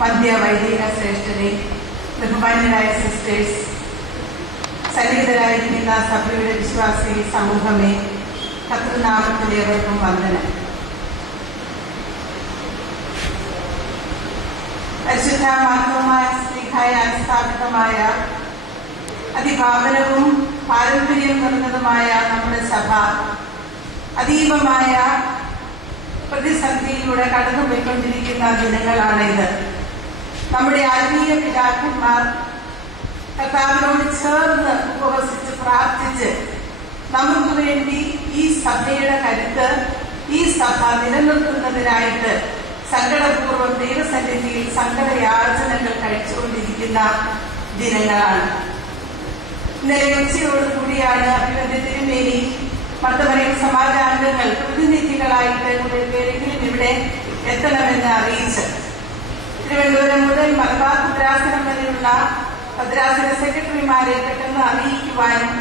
വന്ധ്യ വൈദിക ശ്രേഷ്ഠരെ, ബഹുമാന്യരായ സിസ്റ്റേഴ്സ്, സന്നിഹിതരായിരിക്കുന്ന സഭയുടെ വിശ്വാസി സമൂഹമേ, കർത്തൃനാമത്തിലേവർക്കും വന്ദനം. പരിശുദ്ധ മാർത്തോമാ ശ്ലീഹായാൽ സ്ഥാപിതമായ അതിപാവനവും പാരമ്പര്യം നിറഞ്ഞതുമായ നമ്മുടെ സഭ അതീവമായ പ്രതിസന്ധിയിലൂടെ കടന്നുപോയിക്കൊണ്ടിരിക്കുന്ന ദിനങ്ങളാണിത്. നമ്മുടെ ആത്മീയ പിതാക്കന്മാർ കർത്താവിനോട് ചേർന്ന് ഉപവസിച്ച് പ്രാർത്ഥിച്ച് നമുക്ക് വേണ്ടി ഈ സഭയുടെ കരുത്ത്, ഈ സഭ നിലനിർത്തുന്നതിനായിട്ട് സങ്കടപൂർവ്വം ദൈവസന്നിധിയിൽ സങ്കടയാചനകൾ കഴിച്ചുകൊണ്ടിരിക്കുന്ന ദിനങ്ങളാണ്. ഇന്നലെ ഉച്ചയോടുകൂടിയാണ് അഭിവന്ദ്യ തിരുമേനി മർദ്ദമനയിൽ സമാജാംഗങ്ങൾ പ്രതിനിധികളായിട്ട് പേരെങ്കിലും ഇവിടെ എത്തണമെന്ന് അറിയിച്ച് തിരുവനന്തപുരം മുതൽ മലബാർ ഭദ്രാസനം വരെയുള്ള ഭദ്രാസന സെക്രട്ടറിമാരെ പെട്ടെന്ന് അറിയിക്കുവാനും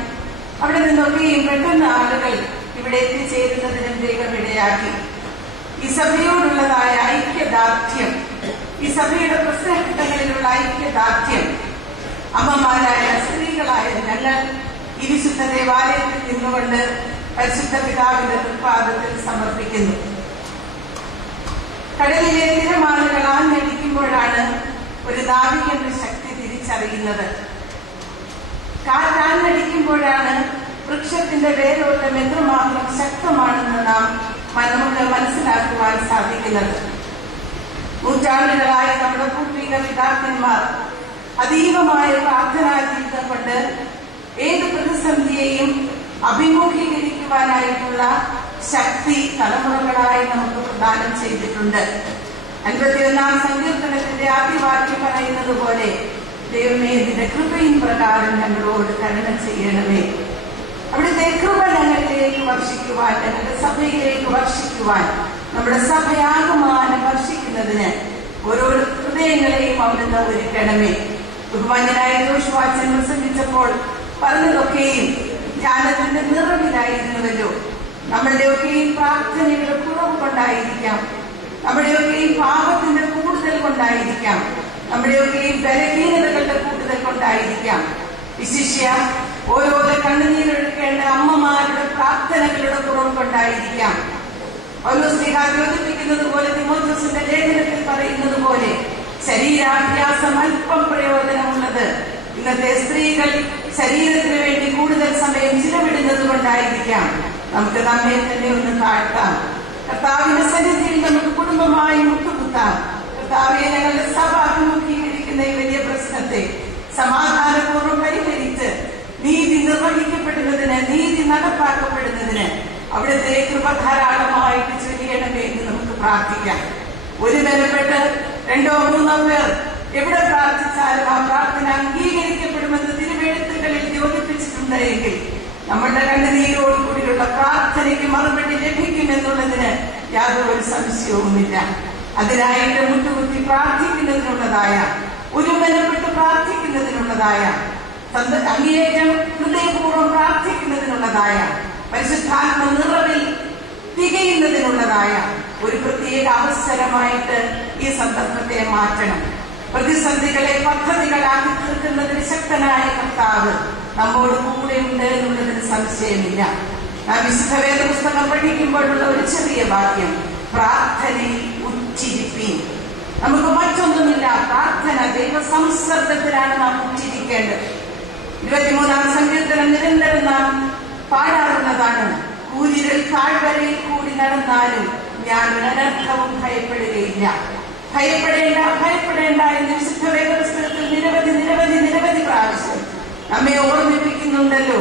അവിടെ നിന്നൊക്കെയും പെട്ടെന്ന് ആളുകൾ ഇവിടെ എത്തിച്ചേരുന്നതിനും ദൈവം ഇടയാക്കി. ഈ സഭയോടുള്ളതായ ഐക്യദാർഢ്യം, ഈ സഭയുടെ പ്രശ്നഘട്ടങ്ങളിലുള്ള ഐക്യദാർഢ്യം അമ്മമാരായ സ്ത്രീകളായ ഞങ്ങൾ ഈ വിശുദ്ധ ദേവാലയത്തിൽ നിന്നുകൊണ്ട് പരിശുദ്ധ പിതാവിന്റെ തൃപ്പാദത്തിൽ സമർപ്പിക്കുന്നു. കടലിലെ തിരമാലകൾ ആഞ്ഞടിക്കുമ്പോഴാണ് ഒരു നാവികന്റെ ശക്തി തിരിച്ചറിയുന്നത്. കാറ്റാഞ്ഞടിക്കുമ്പോഴാണ് വൃക്ഷത്തിന്റെ വേരോട്ടം എത്രമാത്രം ശക്തമാണെന്ന് നമുക്ക് മനസ്സിലാക്കുവാൻ സാധിക്കുന്നത്. നൂറ്റാണ്ടുകളായി നമ്മുടെ പൂർവിക പിതാക്കന്മാർ അതീവമായ പ്രാർത്ഥനാ ജീവിതം കൊണ്ട് ഏത് പ്രതിസന്ധിയെയും അഭിമുഖീകരിക്കുവാനായിട്ടുള്ള ശക്തി തലമുറകളായി നമുക്ക് പ്രദാനം ചെയ്തിട്ടുണ്ട്. 51-ാം സങ്കീർത്തനത്തിന്റെ ആദ്യവാക്യം പറയുന്നത് പോലെ, ദൈവമേ നിന്റെ കൃപയും പ്രകാരം ഞങ്ങളോട് കരുണ ചെയ്യണമേ. അവിടുത്തെ കൃപ ഞങ്ങളിലേക്ക് വർഷിക്കുവാൻ, ഞങ്ങളുടെ സഭയിലേക്ക് വർഷിക്കുവാൻ, നമ്മുടെ സഭയാകമാനം വർഷിക്കുന്നതിന് ഓരോ ഹൃദയങ്ങളെയും അവിടുന്ന് ഒരുക്കണമേ. ബഹുമാന്യനായ ജോഷുവാച്ചൻ പ്രസംഗിച്ചപ്പോൾ പറഞ്ഞതൊക്കെയും ധ്യാനത്തിന്റെ നിറവിലായിരുന്നുവല്ലോ. നമ്മളുടെയൊക്കെയും പ്രാർത്ഥനയുടെ കുറവ് കൊണ്ടായിരിക്കാം, നമ്മുടെയൊക്കെയും പാപത്തിന്റെ കൂടുതൽ കൊണ്ടായിരിക്കാം, നമ്മുടെയൊക്കെയും ബലഹീനതകളുടെ കൂടുതൽ കൊണ്ടായിരിക്കാം, വിശിഷ്യ ഓരോരോ കണ്ണുനീരൊഴുക്കേണ്ട അമ്മമാരുടെ പ്രാർത്ഥനകളുടെ കുറവ് കൊണ്ടായിരിക്കാം. പൗലോസ്ലീഹ യോജിപ്പിക്കുന്നത് പോലെ, തിമോഥെയോസിന്റെ ലേഖനത്തിൽ പറയുന്നത് പോലെ, ശരീരാഭ്യാസം അല്പം പ്രയോജനമുള്ളത്. ഇന്നത്തെ സ്ത്രീകൾ ശരീരത്തിന് വേണ്ടി കൂടുതൽ സമയം ചിലവിടുന്നത് കൊണ്ടായിരിക്കാം. നമുക്ക് നമ്മെ തന്നെ ഒന്ന് താഴ്ത്താം. കർത്താവിന്റെ സന്നിധിയിൽ നമുക്ക് കുടുംബമായി മുട്ടുകുത്താം. കർത്താവെ, ഞങ്ങളുടെ സഭ അഭിമുഖീകരിക്കുന്ന ഈ വലിയ പ്രശ്നത്തെ സമാധാനപൂർവ്വം പരിഹരിച്ച് നീതി നിർവഹിക്കപ്പെടുന്നതിന്, നീതി നടപ്പാക്കപ്പെടുന്നതിന് അവിടുത്തെ കൃപ ധാരാളമായിട്ട് ചൊരിയണമേ എന്ന് നമുക്ക് പ്രാർത്ഥിക്കാം. ഒരു ബലപ്പെട്ട് 2-3 പേർ എവിടെ പ്രാർത്ഥിച്ചാലും ആ പ്രാർത്ഥന അംഗീകരിക്കപ്പെടുമെന്ന് തിരുവെഴുത്തുകളിൽ യോജിപ്പിച്ചിട്ടുണ്ട് എങ്കിൽ നമ്മളുടെ കണ്ണുനീരോടുകൂടിയുള്ള പ്രാർത്ഥനയ്ക്ക് മറുപടി ലഭിക്കുമെന്നുള്ളതിന് യാതൊരു സംശയവുമില്ല. അതിനായിട്ട് മുട്ടുകുത്തി പ്രാർത്ഥിക്കുന്നതിനുള്ളതായ, ഒരുമനപ്പെട്ട് പ്രാർത്ഥിക്കുന്നതിനുള്ളതായ, അങ്ങേയറ്റം ഹൃദയപൂർവ്വം പ്രാർത്ഥിക്കുന്നതിനുള്ളതായ, പരിശുദ്ധാത്മ നിറവിൽ തികയുന്നതിനുള്ളതായ ഒരു പ്രത്യേക അവസരമായിട്ട് ഈ സന്ദർഭത്തെ മാറ്റണം. പ്രതിസന്ധികളെ പദ്ധതികളാക്കി തീർക്കുന്നതിന് ശക്തനായ കർത്താവ് നമ്മോട് കൂടെയുണ്ട് എന്നുള്ളതിന് സംശയമില്ല. വിശുദ്ധ വേദ പുസ്തകം പഠിക്കുമ്പോഴുള്ള ഒരു ചെറിയ വാക്യം, പ്രാർത്ഥനയിൽ ഉച്ചിരിപ്പീൻ. നമുക്ക് മറ്റൊന്നുമില്ല, പ്രാർത്ഥന ദൈവ സംസർഗത്തിലാണ് നാം ഉച്ചിരിക്കേണ്ടത്. 23-ാം സങ്കീർത്തനം നിരന്തരം നാം പാടാറുള്ളതാണ്. കൂരിരുൾ താഴ്വരയിൽ കൂടി നടന്നാലും ഞാൻ ഒരനർത്ഥവും ഭയപ്പെടുകയില്ല. ഭയപ്പെടേണ്ട, ഭയപ്പെടേണ്ട എന്ന് വിശുദ്ധ വേദപുസ്തകത്തിൽ നിരവധി പ്രാവശ്യം നമ്മെ ഓർമ്മിപ്പിക്കുന്നുണ്ടല്ലോ.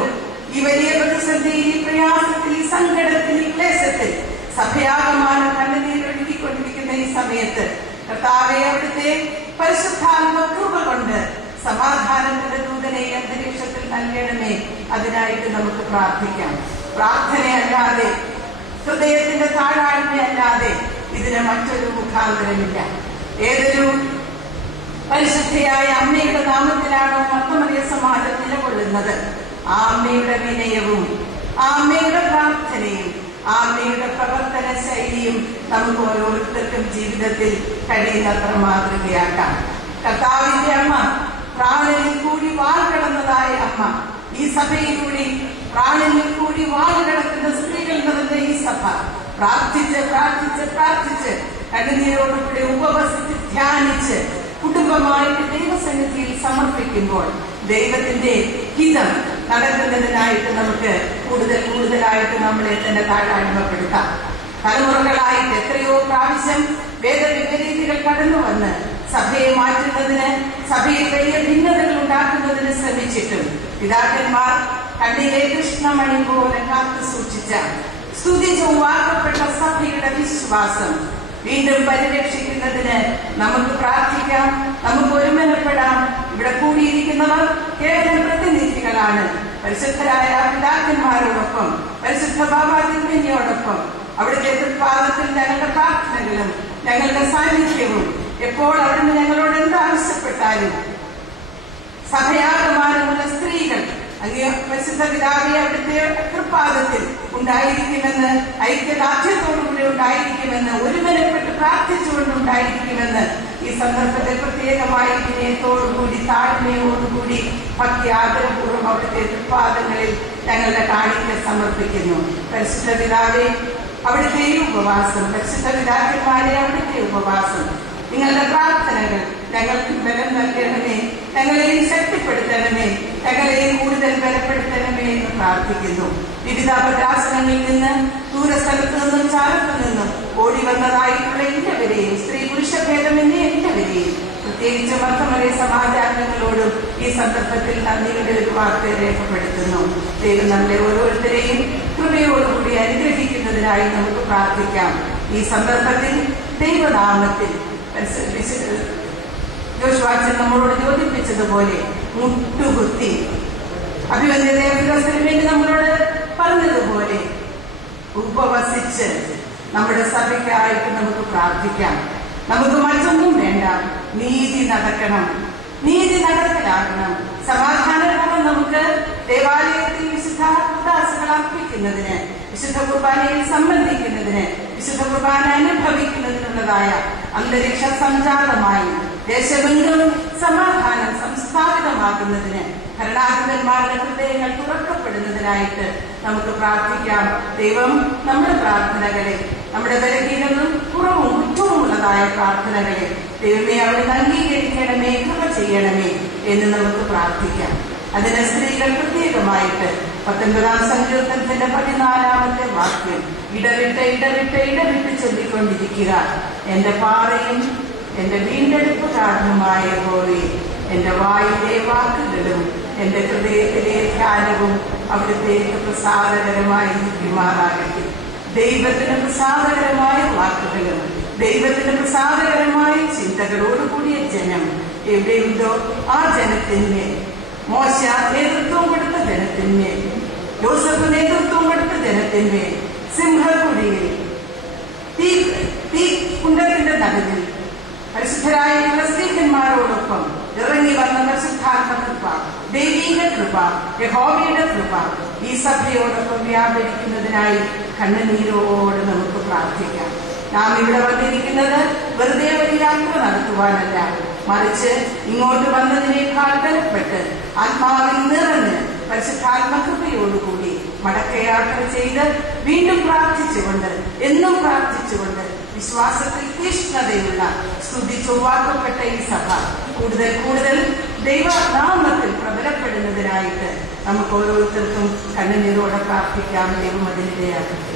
ഈ വലിയ പ്രതിസന്ധിയിൽ, ഈ പ്രയാസത്തിൽ, ഈ സങ്കടത്തിൽ, ഈ ക്ലേശത്തിൽ സഭയാകമാനം കണ്ണുനീരൊഴുകിക്കൊണ്ടിരിക്കുന്ന ഈ സമയത്ത് കർത്താവെ, അവിടുത്തെ പരിശുദ്ധാത്മ കൃപ കൊണ്ട് സമാധാനത്തിന്റെ ദൂതനെ അന്തരീക്ഷത്തിൽ നൽകണമേ. അതിനായിട്ട് നമുക്ക് പ്രാർത്ഥിക്കാം. പ്രാർത്ഥനയല്ലാതെ, ഹൃദയത്തിന്റെ താഴാഴ്മയല്ലാതെ ഇതിന് മറ്റൊരു മുഖാന്തരമില്ല. ഏതൊരു പരിശുദ്ധയായ അമ്മയുടെ നാമത്തിലാണോ മർത്തമറിയ സമാജം നിലകൊള്ളുന്നത്, ആ അമ്മയുടെ വിനയവും, ആ അമ്മയുടെ പ്രാർത്ഥനയും, ആ അമ്മയുടെ പ്രവർത്തന ശൈലിയും നമുക്ക് ഓരോരുത്തർക്കും ജീവിതത്തിൽ കഴിയുന്നത്ര മാതൃകയാക്കാം. കർത്താവിന്റെ അമ്മ, പ്രാണനിൽ കൂടി വാൾ കടന്നതായ അമ്മ, ഈ സഭയിലൂടെ പ്രാണനിൽ കൂടി വാൾ കടക്കുന്ന സ്ത്രീകൾ നിറഞ്ഞ ഈ സഭ പ്രാർത്ഥിച്ച് പ്രാർത്ഥിച്ച് പ്രാർത്ഥിച്ച് കണ്ണുനീരോടുകൂടി ഉപവസിച്ച് ധ്യാനിച്ച് കുടുംബമായിട്ട് ദൈവസന്നിധിയിൽ സമർപ്പിക്കുമ്പോൾ ദൈവത്തിന്റെ ഹിതം നടക്കുന്നതിനായിട്ട് നമുക്ക് കൂടുതൽ കൂടുതലായിട്ട് നമ്മളെ തന്നെ താഴ്മപ്പെടുത്താം. തലമുറകളായിട്ട് എത്രയോ പ്രാവശ്യം വേദവിപരീതികൾ കടന്നു വന്ന് സഭയെ മാറ്റുന്നതിന്, സഭയിൽ വലിയ ഭിന്നതകൾ ഉണ്ടാക്കുന്നതിന് ശ്രമിച്ചിട്ടും പിതാക്കന്മാർ കണ്ണിലെ കൃഷ്ണമണി പോലെ കാത്തു സൂക്ഷിച്ച സ്തുതിച്ചു വാക്കപ്പെട്ട സഭയുടെ വിശ്വാസം വീണ്ടും പരിരക്ഷിക്കുന്നതിന് നമുക്ക് പ്രാർത്ഥിക്കാം, നമുക്ക് ഒരുമനപ്പെടാം. ഇവിടെ കൂടിയിരിക്കുന്നവർ കേവലം പ്രതിനിധികളാണ്. പരിശുദ്ധരായ പിതാക്കന്മാരോടൊപ്പം, പരിശുദ്ധ ബാബാതിയോടൊപ്പം അവിടുത്തെ തൃപ്പാദത്തിൽ ഞങ്ങളുടെ പ്രാർത്ഥനകളും ഞങ്ങളുടെ സാന്നിധ്യവും എപ്പോൾ അവിടുന്ന് ഞങ്ങളോട് എന്താവശ്യപ്പെട്ടാലും സഭയാകമാനമുള്ള സ്ത്രീകൾ അങ്ങ് പരിശുദ്ധ പിതാവെ അവിടുത്തെ തൃപ്പാദത്തിൽ ഉണ്ടായിരിക്കുമെന്ന്, ഐക്യദാർഢ്യത്തോടുകൂടി ഉണ്ടായിരിക്കുമെന്ന്, ഒരുമനപ്പെട്ട് പ്രാർത്ഥിച്ചുകൊണ്ടുണ്ടായിരിക്കുമെന്ന് ഈ സന്ദർഭത്തിൽ പ്രത്യേകമായി വിനയത്തോടുകൂടി താഴ്മയോടുകൂടി ഭക്തി ആദരപൂർവ്വം അവിടുത്തെ തൃപ്പാദങ്ങളിൽ ഞങ്ങളുടെ കാണിക്ക സമർപ്പിക്കുന്നു. പരിശുദ്ധ പിതാവെ അവിടുത്തെ ഉപവാസം, പരിശുദ്ധ പിതാക്കന്മാരെ അവിടുത്തെ ഉപവാസം, നിങ്ങളുടെ പ്രാർത്ഥനകൾ ഞങ്ങൾക്ക് ബലം നൽകണമേ, ഞങ്ങളെയും ശക്തിപ്പെടുത്തണമേ, ഞങ്ങളെയും കൂടുതൽ ബലപ്പെടുത്തണമേ എന്ന് പ്രാർത്ഥിക്കുന്നു. വിവിധ ഭദ്രാസനങ്ങളിൽ നിന്ന്, ദൂരസ്ഥലത്ത് നിന്നും ചാരത്തു നിന്നും ഓടി വന്നതായിട്ടുള്ള എല്ലാവരെയും, സ്ത്രീ പുരുഷ ഭേദമെന്നേ എല്ലാവരെയും, പ്രത്യേകിച്ച് മർത്തമലയ സമാജാംഗങ്ങളോടും ഈ സന്ദർഭത്തിൽ നന്ദിയുടെ ഒരു വാർത്ത രേഖപ്പെടുത്തുന്നു. ദൈവം നമ്മളെ ഓരോരുത്തരെയും കൃപയോടുകൂടി അനുഗ്രഹിക്കുന്നതിനായി നമുക്ക് പ്രാർത്ഥിക്കാം. ഈ സന്ദർഭത്തിൽ ദൈവനാമത്തിൽ ജോഷുവാച്ചൻ നമ്മളോട് യോജിപ്പിച്ചതുപോലെ മുട്ടുകുത്തി അഭിവന്ദനത്തിന് വേണ്ടി നമ്മളോട് പറഞ്ഞതുപോലെ ഉപവസിച്ച് നമ്മുടെ സഭയ്ക്കായിട്ട് നമുക്ക് പ്രാർത്ഥിക്കാം. നമുക്ക് മറ്റൊന്നും വേണ്ട, നീതി നടക്കണം, നീതി നടപ്പിലാക്കണം. സമാധാനപൂർവ്വം നമുക്ക് ദേവാലയത്തിൽ വിശുദ്ധ ഉദാസകൾ അർപ്പിക്കുന്നതിന്, വിശുദ്ധ കുർബാനയിൽ സംബന്ധിക്കുന്നതിന്, വിശുദ്ധ കുർബാന അനുഭവിക്കുന്നതിനുള്ളതായ അന്തരീക്ഷ സംജാതമായി ദേശമെങ്കിലും സമാധാനം സംസ്ഥാപിതമാകുന്നതിന്, ഭരണാധിപന്മാരുടെ ഹൃദയങ്ങൾ തുറക്കപ്പെടുന്നതിനായിട്ട് നമുക്ക് പ്രാർത്ഥിക്കാം. ദൈവം നമ്മുടെ പ്രാർത്ഥനകളെ, നമ്മുടെ ബലഹീനവും കുറവും കുറ്റവുമുള്ളതായ പ്രാർത്ഥനകളെ ദൈവമേ അവിടുന്ന് അംഗീകരിക്കണമേ, കൃപ ചെയ്യണമേ എന്ന് നമുക്ക് പ്രാർത്ഥിക്കാം. അതിന് സ്ത്രീകൾ പ്രത്യേകമായിട്ട് 19-ാം സങ്കീർത്തനത്തിന്റെ 14-ാമത്തെ വാക്യം ഇടവിട്ട് ഇടവിട്ട് ഇടവിട്ട് ചൊല്ലിക്കൊണ്ടിരിക്കുക. എന്റെ പാറയും എന്റെ വീണ്ടെടുപ്പുകാരനുമായ യഹോവേ, എന്റെ വായിലെ വാക്കുകളും എന്റെ ഹൃദയത്തിലെ ധ്യാനവും അവിടുത്തേക്ക് പ്രസാദകരമായി ഇരിക്കുമാറാകട്ടെ. ദൈവത്തിന് പ്രസാദകരമായ വാക്കുകളും ദൈവത്തിന് പ്രസാദകരമായ ചിന്തകളോടുകൂടിയ ജനം എവിടെയുണ്ടോ ആ ജനത്തിന്മേൽ, മോശ നേതൃത്വം കൊടുത്ത ജനത്തിന്മേൽ, യോസഫ് നേതൃത്വം കൊടുത്ത ജനത്തിന്മേൽ, സിംഹക്കുഴിയിൽ തീ കുണ്ടത്തിന്റെ നടുവിൽ പരിശുദ്ധരായിട്ടുള്ള സ്ത്രീകന്മാരോടൊപ്പം ഇറങ്ങി വന്ന പരിശുദ്ധാത്മ കൃപ, ദൈവീക കൃപ, യഹോവയുടെ കൃപ ഈ സഭയോടൊപ്പം വ്യാപരിക്കുന്നതിനായി കണ്ണുനീരോട് നമുക്ക് പ്രാർത്ഥിക്കാം. നാം ഇവിടെ വന്നിരിക്കുന്നത് വെറുതെ ഒരു യാത്ര നടത്തുവാനല്ല, മറിച്ച് ഇങ്ങോട്ട് വന്നതിനേക്കാൾ ബലപ്പെട്ട് ആത്മാവിൽ നിറഞ്ഞ് പരിശുദ്ധാത്മകൃപയോടുകൂടി മടക്കയാത്ര ചെയ്ത് വീണ്ടും പ്രാർത്ഥിച്ചുകൊണ്ട്, എന്നും പ്രാർത്ഥിച്ചുകൊണ്ട് വിശ്വാസത്തിൽ തീഷ്ണതയുള്ള സ്തുതിച്ചു വാക്കപ്പെട്ട ഈ സഭ കൂടുതൽ കൂടുതൽ ദൈവനാമത്തിൽ പ്രബലപ്പെടുന്നതിനായിട്ട് നമുക്ക് ഓരോരുത്തർക്കും കണ്ണുനീരോടെ പ്രാർത്ഥിക്കാം. ദൈവം അതിനിടയാകട്ടെ.